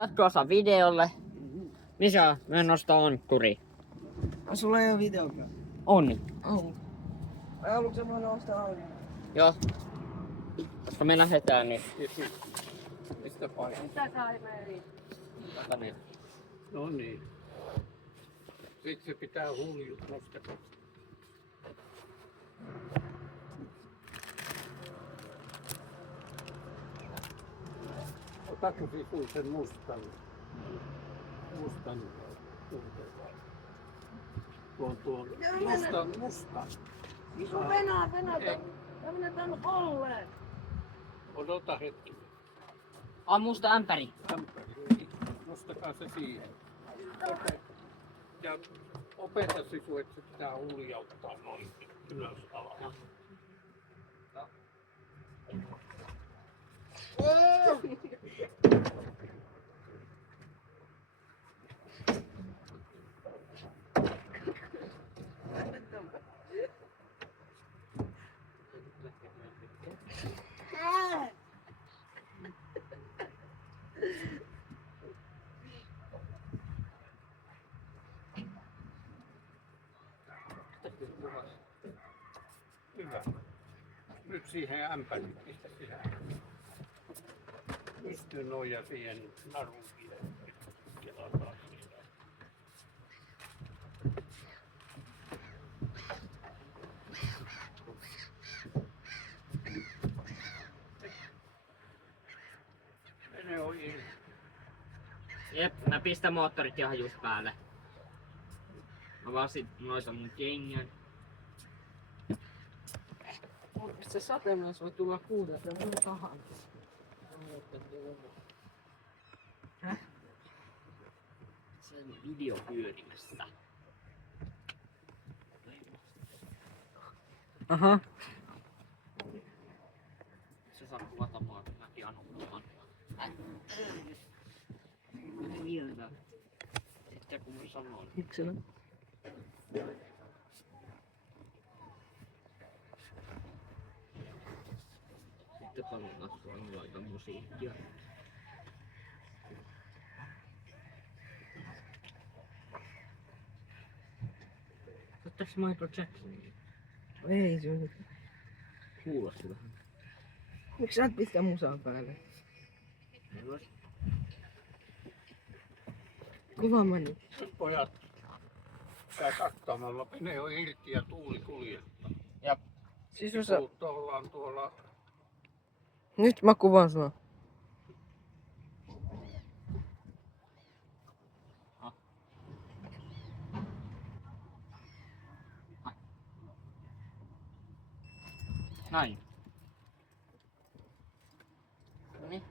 Jatko-osa videolle. Missä me nostaa ankkuri? Sulla ei oo videokään. On. On. Vai haluatko sä vaan nostaa audio? Joo. Koska me lähdetään niin. Mistä paikkaa? Mitä Kaimeri? Tänne. No niin. Sitten se pitää huljut nostaa. Otatko sinun sen mustan? Mustan tuon mustan. Isu venää. Mä menen tän olleen. Odota hetki. Musta ämpäri. Ämpäri. Nostakaa se siihen. Ja opeta sisu, että se pitää huljauttaa noin ylös alas. Hyvä. Nyt siihen ämpäriin pistä siihen. Pysty noin ja siihen narun kelataan sitä. Mene ohi. Jep, mä pistän moottorit ihan just päälle. Mä vaan sit noita mun kengät. Se satemies voi tulla kuudelta minun tahansa. Sen videopyörimässä. Aha. Se saa kuvata mua, kun mäkin annan. Sitten kun mä sanoin. Miksi ne? Sitten paljon kasvua laita musiikkia. Ottaisi Michael Jacksonia. Ei se nyt. Kuulosti vähän. Miksi sä et pistä musaa päälle? Kuva meni. Pojat, tää kattamalla menee jo irti ja tuuli kuljettaa. Jep. Sisu sä... Ollaan tuolla. Nyt mä kuvaan sua. Näin. Noniin.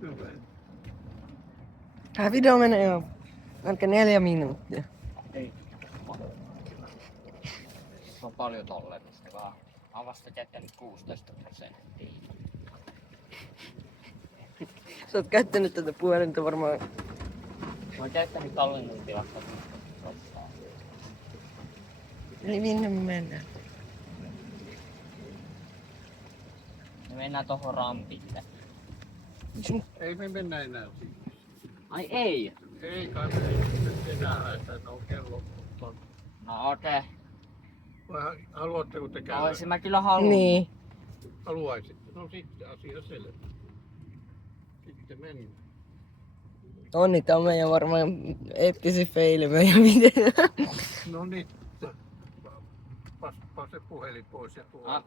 Hyvä. Tää video menee jo melkein 4 minuuttia. Ei. Se on paljon tallennista vaan. Mä oon vasta jättänyt 16%. Sä oot käyttänyt tätä puhelinta varmaan. Mä oon käyttänyt tallennustilasta. Eli minne me mennään? Me mennään tohon rampille. Ei me mennä enää siihen. Ai ei! Ei kai me ei enää, että ne on kello. No okei. Vai haluatteko te Okay. käydä? Oisin mä kyllä halunnut. Niin. Haluaisitte? No sitten asia selvä. Sitten mennään. Onni, tää on meidän varmaan eeppisin feili meidän video. No niin. Paspa se puhelin pois ja tuo.